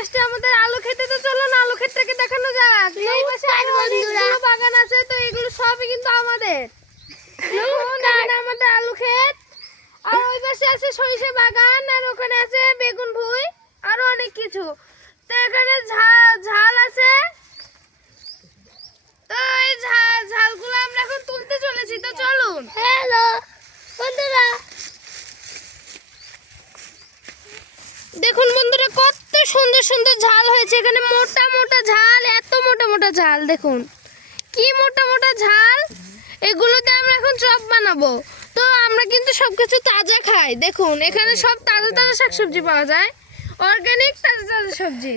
আসছে আমাদের আলু খেতে। তো চলো না আলু ক্ষেতটাকে দেখানো যাক। এই পাশে অনেকগুলো বাগান আছে, তো এগুলো সবই কিন্তু আমাদের। এখানে আমাদের আলু ক্ষেত, আর ওই পাশে আছে সরিষা বাগান, আর ওখানে আছে বেগুন ভুঁই, আরো অনেক কিছু। তো এখানে ঝাল আছে। তো এই ঝালগুলো আমরা এখন তুলতে চলেছি। তো চলুন। হ্যালো বন্ধুরা, দেখুন বন্ধুরা, কত সুন্দর সুন্দর ঝাল হয়েছে এখানে। মোটা মোটা ঝাল, এত মোটা মোটা ঝাল, দেখুন কি মোটা মোটা ঝাল। এগুলোতে আমরা এখন চপ বানাবো। তো আমরা কিন্তু সবকিছু তাজা খাই। দেখুন এখানে সব তাজা তাজা শাকসবজি পাওয়া যায়, অর্গানিক তাজা তাজা সবজি।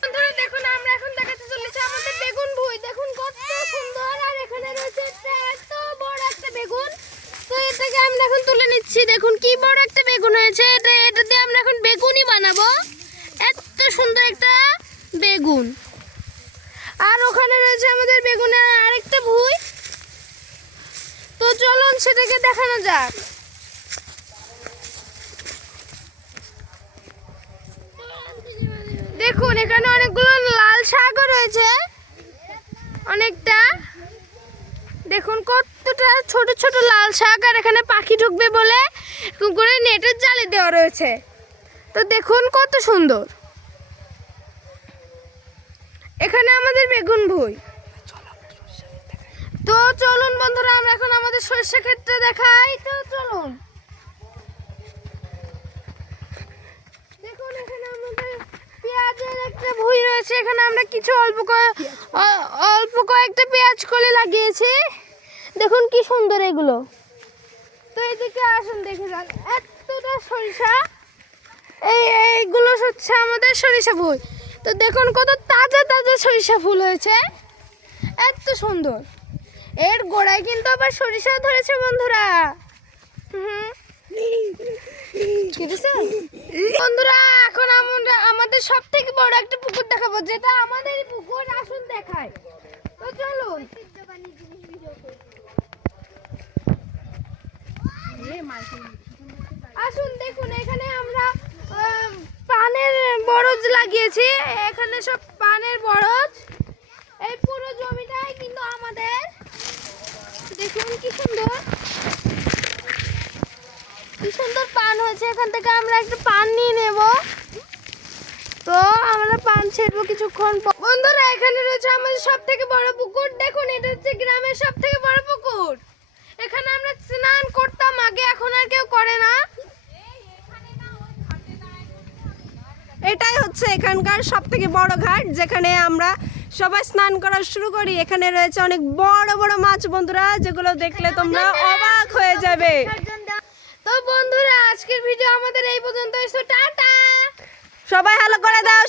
বন্ধুরা দেখুন, আমরা এখন দেখাতে চলেছি আমাদের বেগুন ভুঁই। দেখুন কত সুন্দর, আর এখানে রয়েছে এত বড় একটা বেগুন। তো এটাকে আমরা এখন তুলে নিচ্ছি। দেখুন কি বড় একটা বেগুন হয়েছে। এটা দিয়ে আমরা এখন বেগুনই বানাবো। এত সুন্দর একটা বেগুন। আর ওখানে রয়েছে আমাদের বেগুনের আরেকটা ভুঁই। তো চলুন সেটাকে দেখানো যাক। দেখুন এখানে অনেকগুলো লাল শাকও রয়েছে, অনেকটা। দেখুন কতটা ছোট ছোট লাল শাক, আর এখানে পাখি ঢুকবে বলে করে নেটের জালি দেওয়া রয়েছে। তো দেখুন কত সুন্দর। এখানে আমাদের বেগুন ভুঁই। তো চলুন বন্ধুরা, আমরা এখন আমাদের সরষে ক্ষেতটা দেখাই। তো চলুন। দেখুন এখানে আমাদের পেঁয়াজের একটা ভুঁই রয়েছে। এখানে আমরা কিছু অল্প কয়েকটা পেঁয়াজ কলি লাগিয়েছি। দেখুন কি সুন্দর এগুলো। তো এদিকে আসুন দেখে যান, এতটা সরিষা। এইগুলো হচ্ছে আমাদের সরিষা ভুঁই। তো দেখুন কত তাজা তাজা সরিষা ফুল হয়েছে, এত সুন্দর। এর গোড়ায় কিন্তু আবার সরিষা ধরেছে বন্ধুরা। বন্ধুরা এখন আমরা আমাদের সব থেকে বড় একটা পুকুর দেখাবো, যেটা আমাদেরই পুকুর। আসুন দেখায়। তো চলুন। আসুন দেখুন, এখানে আমরা পানের বরজ লাগিয়েছি। এখানে সব পানের বরজ। এই পুরো জমিটাই কিন্তু আমাদের। দেখুন কি সুন্দর, কি সুন্দর পান হয়েছে। এখান থেকে আমরা একটা পান নিয়ে নেব। তো আমরা পান ছেড়বো কিছুক্ষণ পর। বন্ধুরা এখানে রয়েছে আমাদের সব থেকে বড় পুকুর। দেখুন এটা হচ্ছে গ্রামের সব থেকে বড় পুকুর। এখানে আমরা স্নান করতাম আগে, এখন আর কেউ করে না। এটাই হচ্ছে এখানকার সব থেকে বড় ঘাট, যেখানে আমরা সবাই স্নান করা শুরু করি। এখানে রয়েছে অনেক বড় বড় মাছ বন্ধুরা, যেগুলো দেখলে তোমরা অবাক হয়ে যাবে। তো বন্ধুরা আজকের ভিডিও আমাদের এই পর্যন্ত। টাটা। সবাই হ্যালো করে দাও।